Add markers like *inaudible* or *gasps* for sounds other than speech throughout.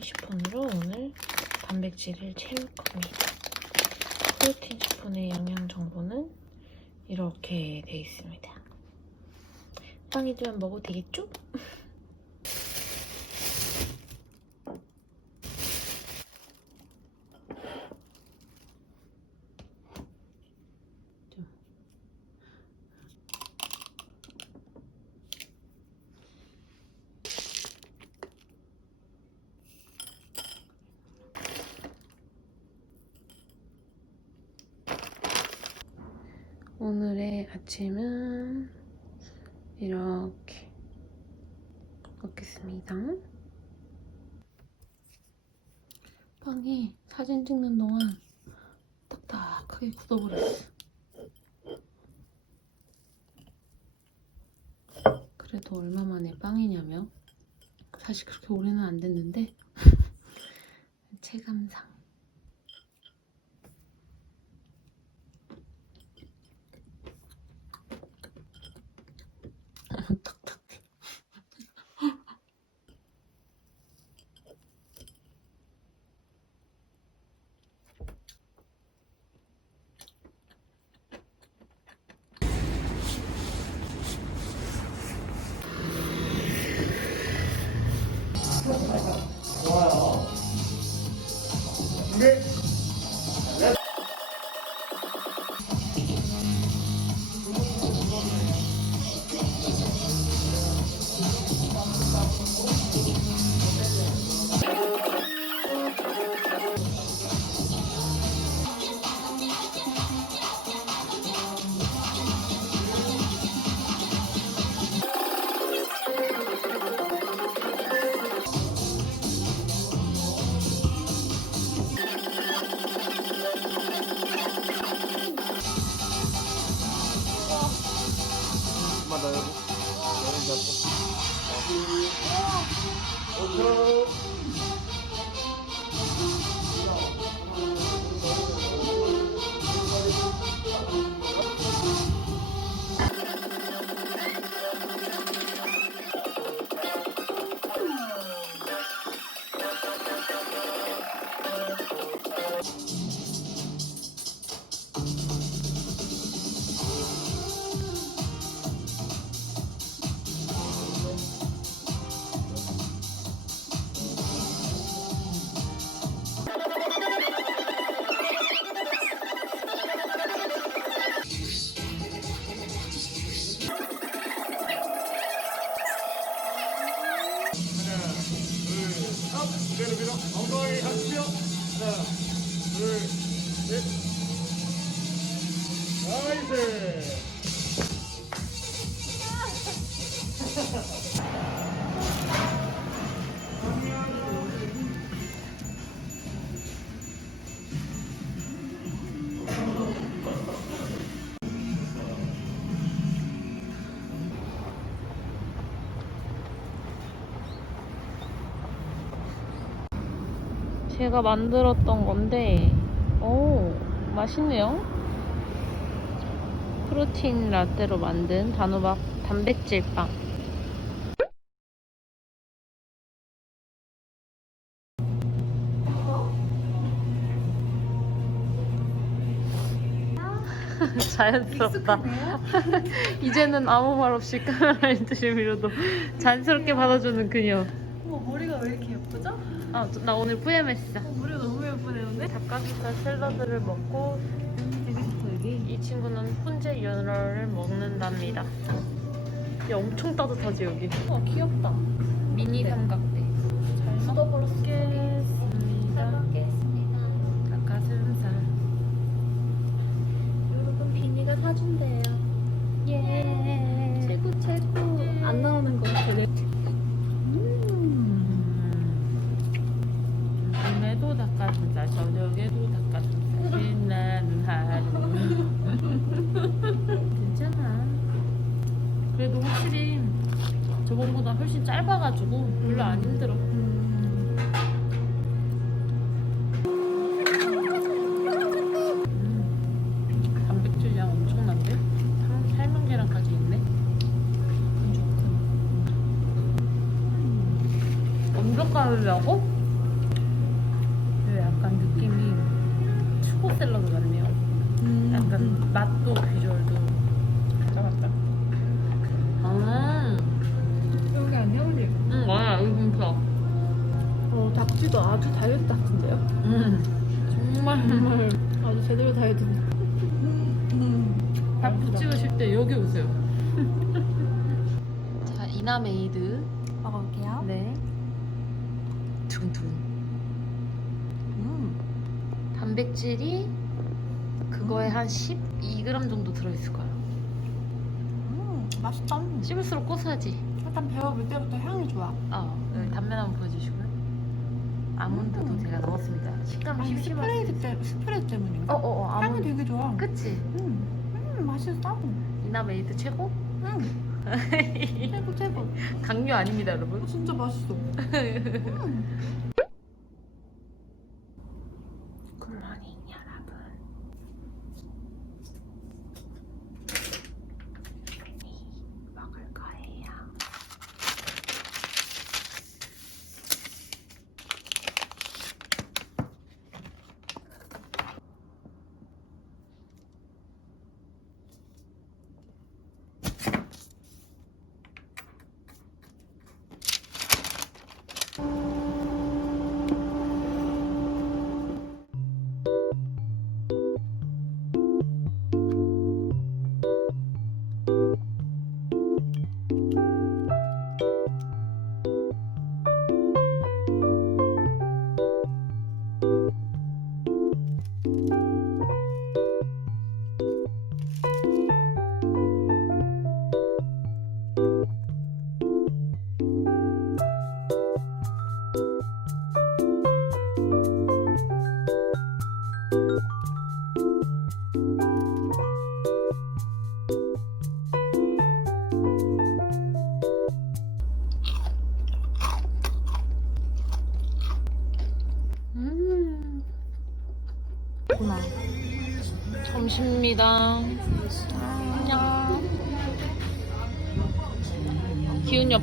프로틴 시폰으로 오늘 단백질을 채울 겁니다. 프로틴 시폰의 영양 정보는 이렇게 돼 있습니다. 빵이 되면 먹어도 되겠죠? *laughs* 오늘의 아침은 이렇게 먹겠습니다. 빵이 사진 찍는 동안 딱딱하게 굳어버렸어. 그래도 얼마 만에 빵이냐며? 사실 그렇게 오래 제가 만들었던 건데, 오, 맛있네요. 프로틴 라떼로 만든 단호박 단백질 빵. 자연스럽다. *laughs* 이제는 아무 말 없이 카메라를 들이밀어도 자연스럽게 받아주는 그녀. 어머 머리가 왜 이렇게 예쁘죠? 아, 저- 나 오늘 뿌염했어. 어, 머리가 너무 예쁘네요? 닭가슴살 샐러드를 먹고 이 친구는 훈제 연어를 먹는답니다. 야, 엄청 따뜻하지 여기. 어 귀엽다 미니 삼각대. 잘 먹겠습니다. 닭가슴살. 여러분 비니가 사준대요 예. 최고 최고 안 나오는 거 되게 음. 아침에도 닭가슴살, 저녁에도 닭가슴살. 신나는 하루. 괜찮아. 그래도 확실히 저번보다 훨씬 짧아가지고 별로 안 힘들어. 먹으려고? 두근두근. 음. 단백질이 그거에 한 12g 정도 들어있을 거예요. 음, 맛있다. 씹을수록 고소하지? 일단 배워볼 때부터 향이 좋아. 어, 여기 단면 한번 보여주시고요. 아몬드도 음. 제가 넣었습니다. 식감이 아니, 스프레이. 때, 스프레이 때문인가? 어, 어, 어, 향이. 되게 좋아. 그치? 음, 음, 맛있어. 이나메이드 최고? 음, *laughs* 최고, 최고. 강요 아닙니다, 여러분. 진짜 맛있어. *laughs* 음.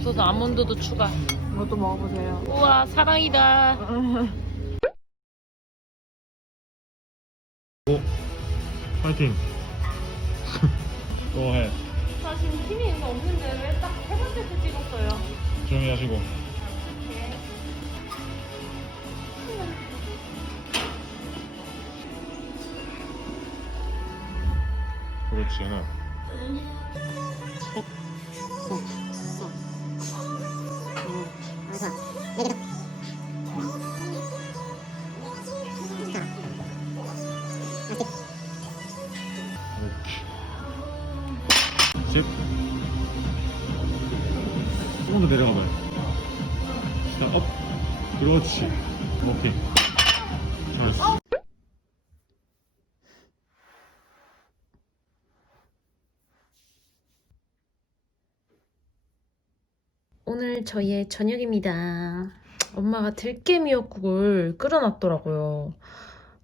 없어서 아몬드도 추가. 이것도 먹어보세요. 우와, 사랑이다. 파이팅. *laughs* 또 해. 나 지금 힘이 없는데 왜 딱 세 번째 때 찍었어요? 조용히 하시고. 그렇지, 하나. 십. 오늘 저희의 저녁입니다. 엄마가 들깨 미역국을 끓여놨더라고요.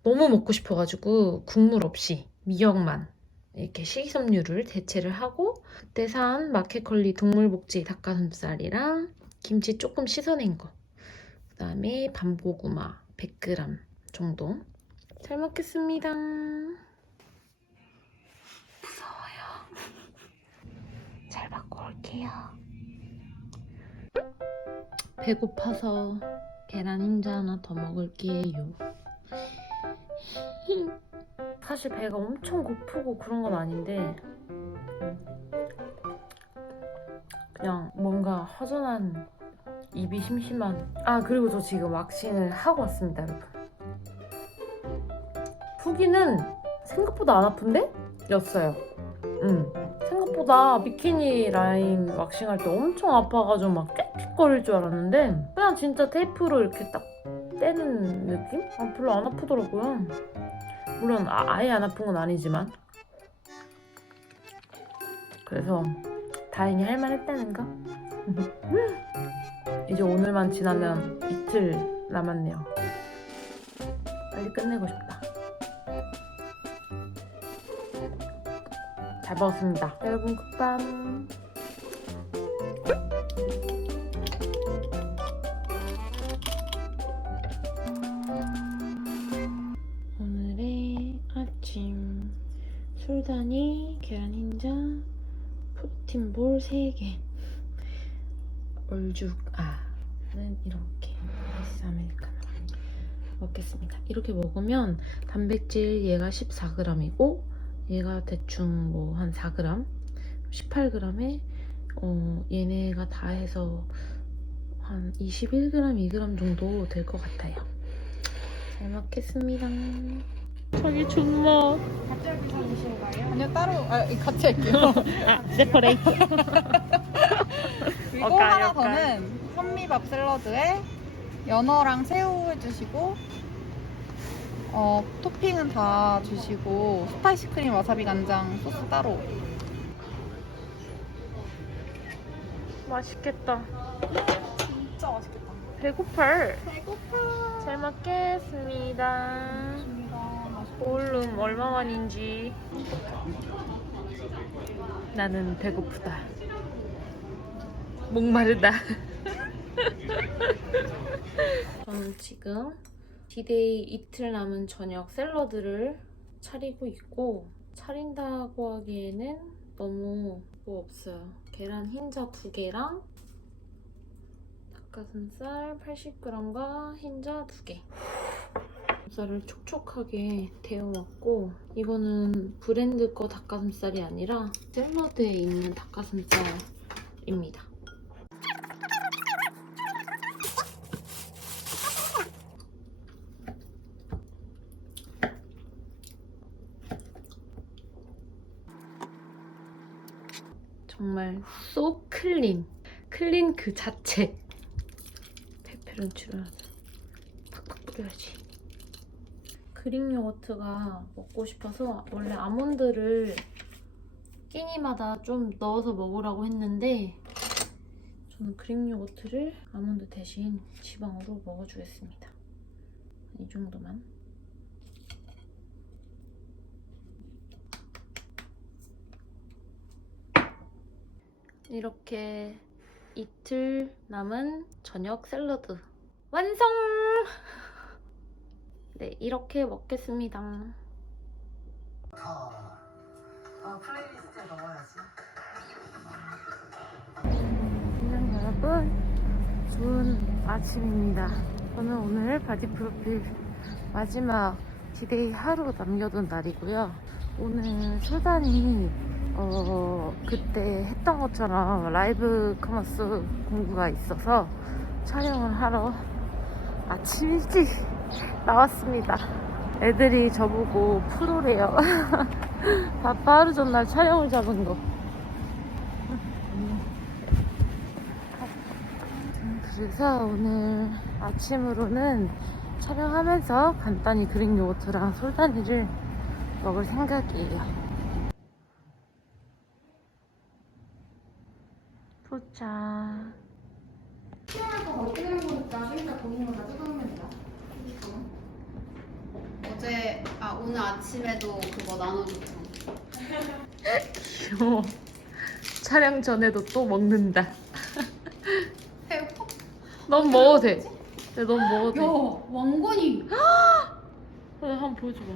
너무 먹고 싶어가지고 국물 없이 미역만 이렇게 식이섬유를 대체를 하고 그때 산 마켓컬리 동물복지 닭가슴살이랑 김치 조금 씻어낸 거 그 다음에 밤고구마 100g 정도 잘 먹겠습니다. 무서워요. 잘 받고 올게요. 배고파서 계란 흰자 하나 더 먹을게요. 사실 배가 엄청 고프고 그런 건 아닌데 그냥 뭔가 허전한 입이 심심한 아 그리고 저 지금 왁싱을 하고 왔습니다 여러분 후기는 생각보다 안 아픈데? 였어요 응 생각보다 비키니 라인 왁싱할 때 엄청 아파가지고 막 꽥꽥거릴 줄 알았는데 그냥 진짜 테이프로 이렇게 딱 떼는 느낌? 아, 별로 안 아프더라고요. 물론 아, 아예 안 아픈 건 아니지만. 그래서 다행히 할만했다는 거 *laughs* 이제 오늘만 지나면 이틀 남았네요. 빨리 끝내고 싶다 잘 먹었습니다. 여러분 국밥. 오늘의 아침 술다니 계란 흰자 프로틴볼 3개 얼죽 아는 이렇게 아이스 아메리카노 먹겠습니다. 이렇게 먹으면 단백질 얘가 14g이고 얘가 대충 뭐 한 4g, 18g에 어, 얘네가 다 해서 한 21g, 2g 정도 될 것 같아요. 잘 먹겠습니다. 자기 존맛. 갑자기 사주신가요? 아니요 따로 아, 같이 할게요. *laughs* 아, 세퍼레이트. *laughs* 그리고 오케이, 하나 오케이. 더는 현미밥 샐러드에 연어랑 새우 해주시고 어 토핑은 다 주시고 스파이시 크림 와사비 간장 소스 따로. 맛있겠다. 진짜 맛있겠다. 배고플. 배고파. 잘 먹겠습니다. 볼룸 얼마만인지. 나는 배고프다. 목마르다. *laughs* 저는 지금 디데이 이틀 남은 저녁 샐러드를 차리고 있고 차린다고 하기에는 너무 뭐 없어요. 계란 흰자 두 개랑 닭가슴살 80g과 흰자 두 개. 닭가슴살을 촉촉하게 데워왔고 이거는 브랜드 거 닭가슴살이 아니라 샐러드에 있는 닭가슴살입니다. 정말 소 클린 클린 그 자체. 페페론치노 팍팍 뿌려야지. 그릭 요거트가 먹고 싶어서 원래 아몬드를 끼니마다 좀 넣어서 먹으라고 했는데 저는 그릭 요거트를 아몬드 대신 지방으로 먹어주겠습니다. 이 정도만 이렇게 이틀 남은 저녁 샐러드 완성! *laughs* 네, 이렇게 먹겠습니다. 아, 플레이리스트에 넣어야지. 안녕 여러분, 좋은 아침입니다. 저는 오늘 바디 프로필 마지막 디데이 하루 남겨둔 날이고요. 오늘 소단이 어, 그때 했던 것처럼 라이브 커머스 공부가 있어서 촬영을 하러 아침 일찍 *laughs* 나왔습니다. 애들이 저보고 프로래요. *laughs* 바빠 하루 전날 촬영을 잡은 거. 그래서 오늘 아침으로는 촬영하면서 간단히 그릭 요거트랑 솔다니를 먹을 생각이에요. 도착. 어제 아 오늘 아침에도 그거 나눠줬죠. *laughs* 귀여워. 촬영 전에도 또 먹는다. 배고파? 넌 먹어도 돼. 근데 넌 먹어도 돼. 야 왕건이. *gasps* 어, 한번 보여줘봐.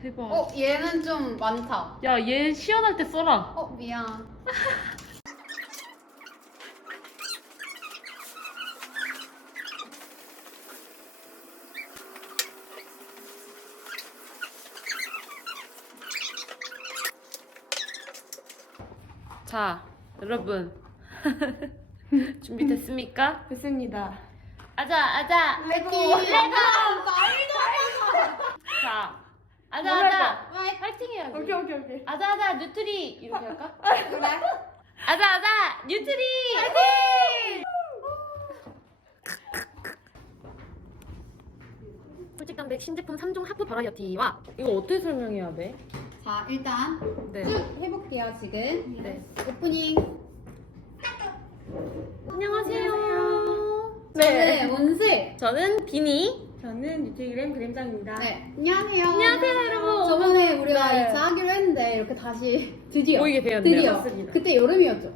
대박. 어 얘는 좀 많다. 야, 얘 시연할 때 써라. 어 미안. *laughs* 자, 여러분. *laughs* 준비됐습니까? 됐습니다. 아자, 아자. 레고. 자, 아자, 뭘 아자. 왜? 파이팅 해야지. 오케이 오케이 오케이. 아자, 아자, 뉴트리. 이렇게 할까? 그래? 아자, 아자, 뉴트리. 파이팅! 솔직단백 신제품 3종 하프 버라이어티와 이거 어떻게 설명해야 돼? 자 일단 네. 쭉 해볼게요 지금. 네. 오프닝. 안녕하세요. 저는 원슬. 저는 비니. 저는 뉴트리그램 그림장입니다. 네 안녕하세요. 안녕하세요, 여러분. 저번에 우리가 네. 2차 하기로 했는데 이렇게 다시 *laughs* 드디어 모이게 되었네요. 드디어 맞습니다. 그때 여름이었죠.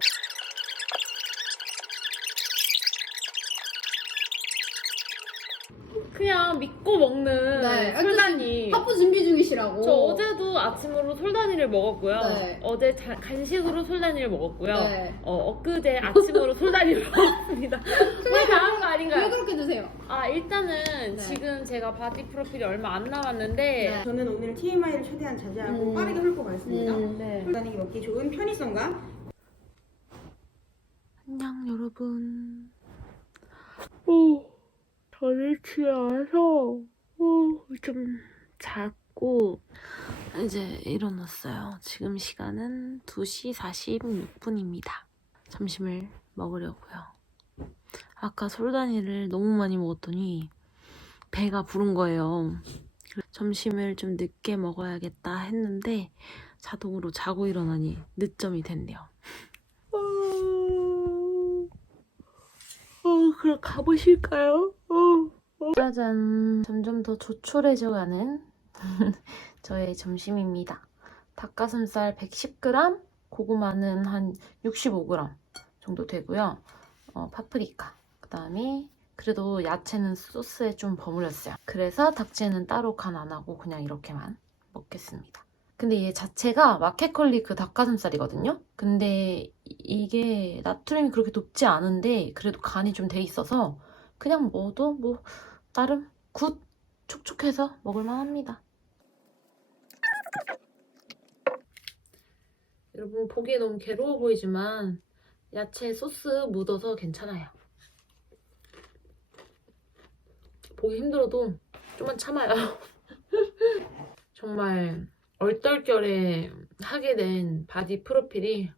그냥 믿고 먹는 네. 술단이. 중이시라고. 저 어제도 아침으로 솔다니를 먹었고요. 네. 어제 자- 간식으로 솔다니를 먹었고요. 네. 어, 엊그제 아침으로 솔다니를 *laughs* 먹었습니다. 왜 다한 거왜 아닌가요? 그렇게 드세요? 아 일단은 지금 제가 바디 프로필이 얼마 안 남았는데 네. 저는 오늘 TMI를 최대한 자제하고 음. 빠르게 훑고 가겠습니다. 음. 네. 다니기 먹기 좋은 편의성과 안녕 여러분. 오, 저는 집에 와서 오, 좀 잤고 이제 일어났어요. 지금 시간은 2시 46분입니다. 점심을 먹으려고요. 아까 솔다니를 너무 많이 먹었더니 배가 부른 거예요. 점심을 좀 늦게 먹어야겠다 했는데 자동으로 자고 일어나니 늦점이 됐네요. 어, 그럼 가보실까요? 어. 짜잔. 점점 더 조촐해져가는 *laughs* 저의 점심입니다. 닭가슴살 110g, 고구마는 한 65g 정도 되고요. 어, 파프리카. 그 다음에 그래도 야채는 소스에 좀 버무렸어요. 그래서 닭채는 따로 간 안 하고 그냥 이렇게만 먹겠습니다. 근데 얘 자체가 마켓컬리 그 닭가슴살이거든요? 근데 이- 이게 나트륨이 그렇게 높지 않은데 그래도 간이 좀 돼 있어서 그냥 먹어도 뭐 나름 굿 촉촉해서 먹을만 합니다. 여러분 보기에 너무 괴로워 보이지만 야채 소스 묻어서 괜찮아요. 보기 힘들어도 좀만 참아요. *laughs* 정말 얼떨결에 하게 된 바디 프로필이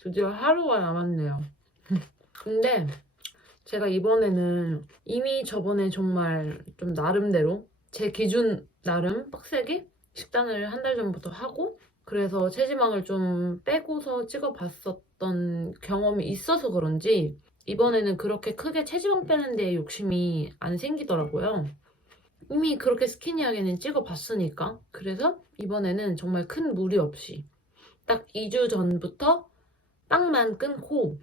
드디어 하루가 남았네요. *laughs* 근데 제가 이번에는 이미 저번에 정말 좀 나름대로 제 기준 나름 빡세게 식단을 한 달 전부터 하고 그래서 체지방을 좀 빼고서 찍어봤었던 경험이 있어서 그런지 이번에는 그렇게 크게 체지방 빼는 데에 욕심이 안 생기더라고요. 이미 그렇게 스키니하게는 찍어봤으니까. 그래서 이번에는 정말 큰 무리 없이 딱 2주 전부터 빵만 끊고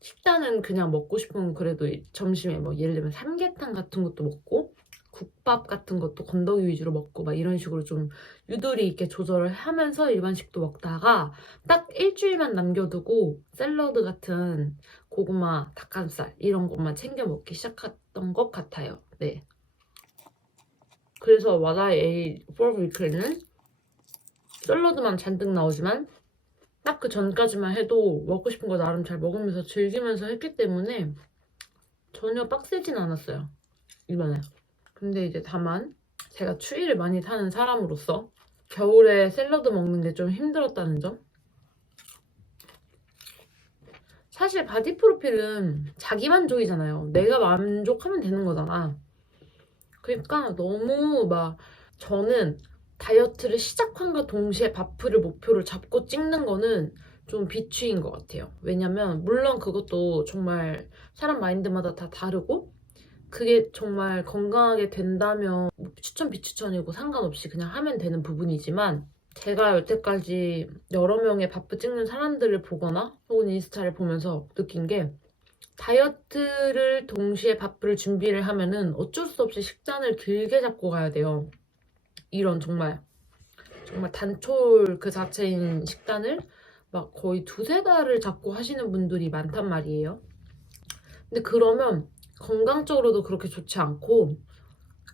식단은 그냥 먹고 싶으면 그래도 이- 점심에 뭐 예를 들면 삼계탕 같은 것도 먹고 국밥 같은 것도 건더기 위주로 먹고 막 이런 식으로 좀 유도리 있게 조절을 하면서 일반식도 먹다가 딱 일주일만 남겨두고 샐러드 같은 고구마, 닭가슴살 이런 것만 챙겨 먹기 시작했던 것 같아요. 네. 그래서 와다이 A 4위크에는 샐러드만 잔뜩 나오지만 딱 그 전까지만 해도 먹고 싶은 거 나름 잘 먹으면서 즐기면서 했기 때문에 전혀 빡세진 않았어요. 이번에. 근데 이제 다만 제가 추위를 많이 타는 사람으로서 겨울에 샐러드 먹는 게 좀 힘들었다는 점? 사실 바디 프로필은 자기 만족이잖아요. 내가 만족하면 되는 거잖아. 그러니까 너무 막 저는 다이어트를 시작함과 동시에 바프를 목표를 잡고 찍는 거는 좀 비추인 것 같아요. 왜냐면 물론 그것도 정말 사람 마인드마다 다 다르고 그게 정말 건강하게 된다면 뭐 추천 비추천이고 상관없이 그냥 하면 되는 부분이지만 제가 여태까지 여러 명의 바프 찍는 사람들을 보거나 혹은 인스타를 보면서 느낀 게 다이어트를 동시에 바프를 준비를 하면은 어쩔 수 없이 식단을 길게 잡고 가야 돼요. 이런 정말 정말 단촐 그 자체인 식단을 막 거의 두세 달을 잡고 하시는 분들이 많단 말이에요. 근데 그러면 건강적으로도 그렇게 좋지 않고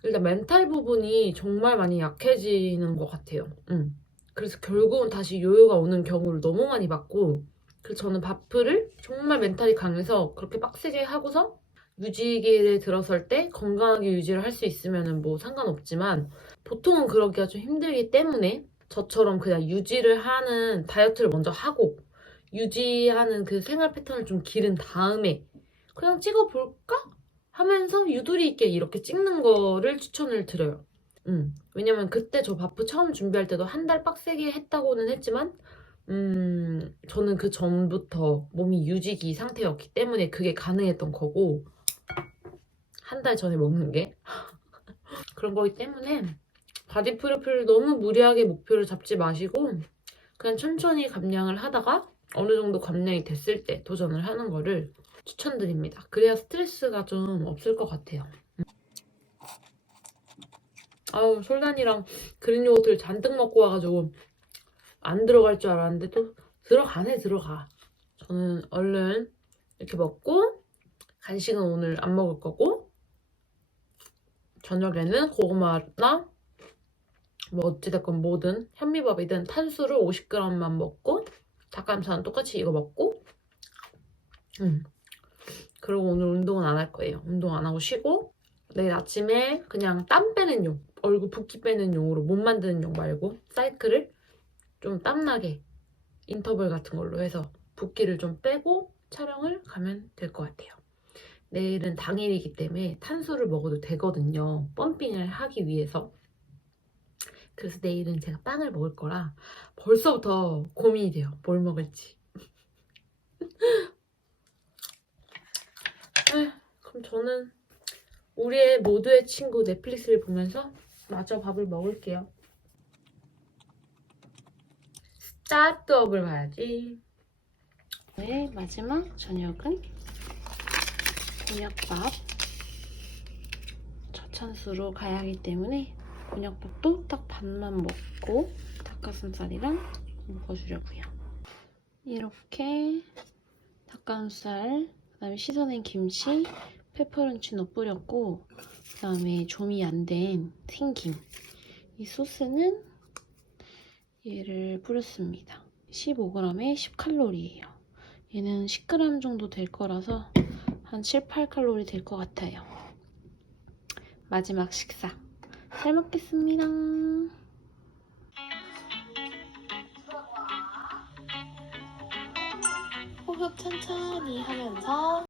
일단 멘탈 부분이 정말 많이 약해지는 것 같아요. 음. 그래서 결국은 다시 요요가 오는 경우를 너무 많이 봤고 그래서 저는 바프를 정말 멘탈이 강해서 그렇게 빡세게 하고서 유지기를 들어설 때 건강하게 유지를 할 수 있으면 뭐 상관없지만 보통은 그러기가 좀 힘들기 때문에 저처럼 그냥 유지를 하는 다이어트를 먼저 하고 유지하는 그 생활 패턴을 좀 기른 다음에 그냥 찍어볼까? 하면서 유두리 있게 이렇게 찍는 거를 추천을 드려요. 음, 왜냐면 그때 저 바프 처음 준비할 때도 한 달 빡세게 했다고는 했지만 음, 저는 그 전부터 몸이 유지기 상태였기 때문에 그게 가능했던 거고 한 달 전에 먹는 게 *laughs* 그런 거기 때문에 바디 프로필을 너무 무리하게 목표를 잡지 마시고 그냥 천천히 감량을 하다가 어느 정도 감량이 됐을 때 도전을 하는 거를 추천드립니다. 그래야 스트레스가 좀 없을 것 같아요. 아우 솔단이랑 그린 요거트를 잔뜩 먹고 와가지고 안 들어갈 줄 알았는데 또 들어가네 들어가. 저는 얼른 이렇게 먹고 간식은 오늘 안 먹을 거고 저녁에는 고구마나 뭐 어찌됐건 뭐든 현미밥이든 탄수를 50g만 먹고 닭가슴살은 똑같이 이거 먹고 음. 그리고 오늘 운동은 안 할 거예요. 운동 안 하고 쉬고 내일 아침에 그냥 땀 빼는 용 얼굴 붓기 빼는 용으로 몸 만드는 용 말고 사이클을 좀 땀나게 인터벌 같은 걸로 해서 붓기를 좀 빼고 촬영을 가면 될 것 같아요. 내일은 당일이기 때문에 탄수를 먹어도 되거든요. 펌핑을 하기 위해서. 그래서 내일은 제가 빵을 먹을 거라 벌써부터 고민이 돼요. 뭘 먹을지. 에휴, *laughs* 그럼 저는 우리의 모두의 친구 넷플릭스를 보면서 마저 밥을 먹을게요. 스타트업을 봐야지. 네, 마지막 저녁은 곤약밥. 저찬수로 가야 하기 때문에 곤약밥도 딱 반만 먹고 닭가슴살이랑 먹어주려고요. 이렇게 닭가슴살, 그다음에 씻어낸 김치, 페퍼런치노 뿌렸고 그다음에 조미 안된 튀김. 이 소스는 얘를 뿌렸습니다. 15g에 10칼로리예요. 얘는 10g 정도 될 거라서 한 7, 8칼로리 될 것 같아요. 마지막 식사. 잘 먹겠습니다. 호흡 천천히 하면서